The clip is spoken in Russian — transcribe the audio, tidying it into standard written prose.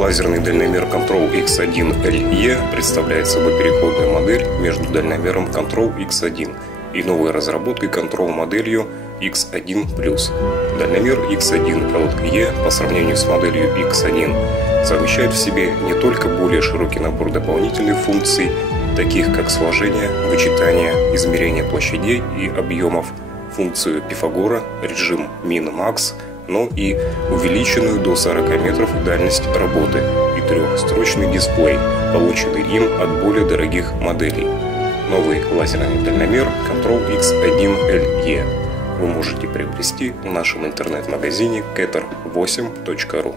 лазерный дальномер Control X1LE представляет собой переходную модель между дальномером Control X1 и новой разработкой Control моделью X1+. Дальномер X1LE по сравнению с моделью X1 совмещает в себе не только более широкий набор дополнительных функций, таких как сложение, вычитание, измерение площадей и объемов, функцию Пифагора, режим Min-Max, но и увеличенную до 40 метров дальность работы и трехстрочный дисплей, полученный им от более дорогих моделей. Новый лазерный дальномер Control X1LE вы можете приобрести в нашем интернет-магазине keter8.ru.